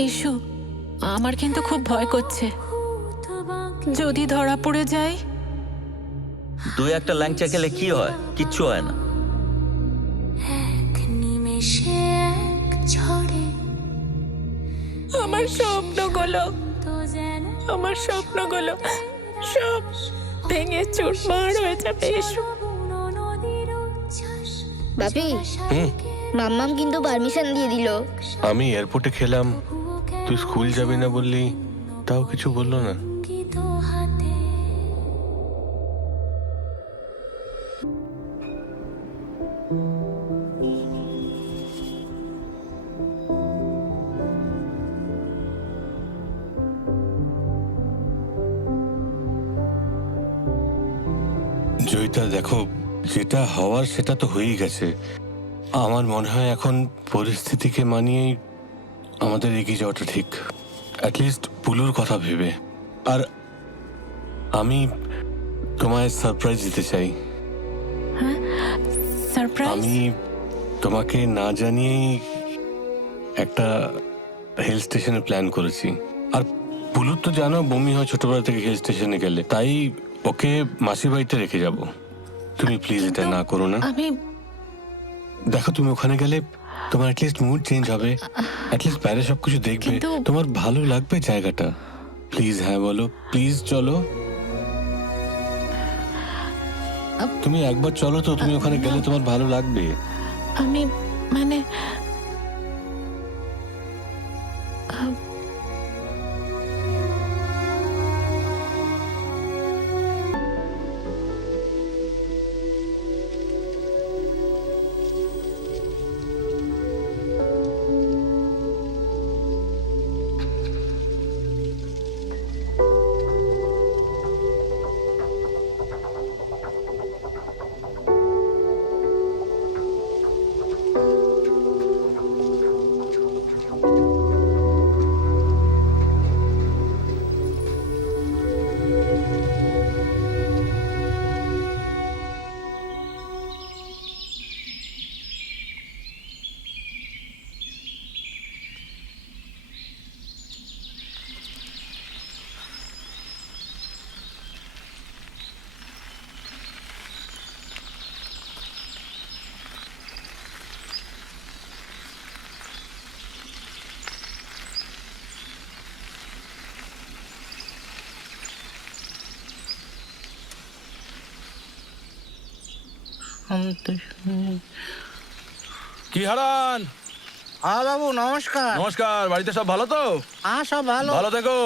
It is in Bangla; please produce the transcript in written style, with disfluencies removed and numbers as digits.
ইস্যু, আমার কিন্তু খুব ভয় করছে। যদি ধরা পড়ে যায়। দুই একটা ল্যাংচা খেলে কি হয়? কিচ্ছু হয় না। আমার স্বপ্নগুলো সব ভেঙে চুরমার হয়ে যাবে। ইস্যু, বাপি, মাম্মাম কিন্তু পারমিশন দিয়ে দিল। আমি এয়ারপোর্টে খেলাম, তুই স্কুল যাবি না বললি, তাও কিছু বললো না। জয়িতা দেখো, যেটা হওয়ার সেটা তো হয়েই গেছে। আমার মনে হয় এখন পরিস্থিতিকে মানিয়েই আমাদের এগিয়ে যাওয়াটা ঠিক, অ্যাটলিস্ট পুলুর কথা ভেবে। আর আমি তোমায় সারপ্রাইজ দিতে চাই। সারপ্রাইজ? আমি তোমাকে না জানিয়েই একটা হিল স্টেশনে প্ল্যান করেছি। আর পুলুর তো জানো বমি হয় ছোটবেলা থেকে হিল স্টেশনে গেলে, তাই ওকে মাসির বাড়িতে রেখে যাব। তুমি প্লিজ এটা না করো না। আমি দেখো, তুমি ওখানে গেলে তোমার অ্যাটলিস্ট মুড চেঞ্জ হবে, অ্যাটলিস্ট বাইরে সবকিছু দেখবে, তোমার ভালো লাগবে জায়গাটা। প্লিজ হ্যাঁ বলো, প্লিজ চলো। তুমি একবার চলো তো, তুমি ওখানে গেলে তোমার ভালো লাগবে। আমি মানে কি হারান? হ্যাঁ বাবু, নমস্কার। নমস্কার। বাড়িতে সব ভালো তো? হ্যাঁ, সব ভালো। ভালো থেকো।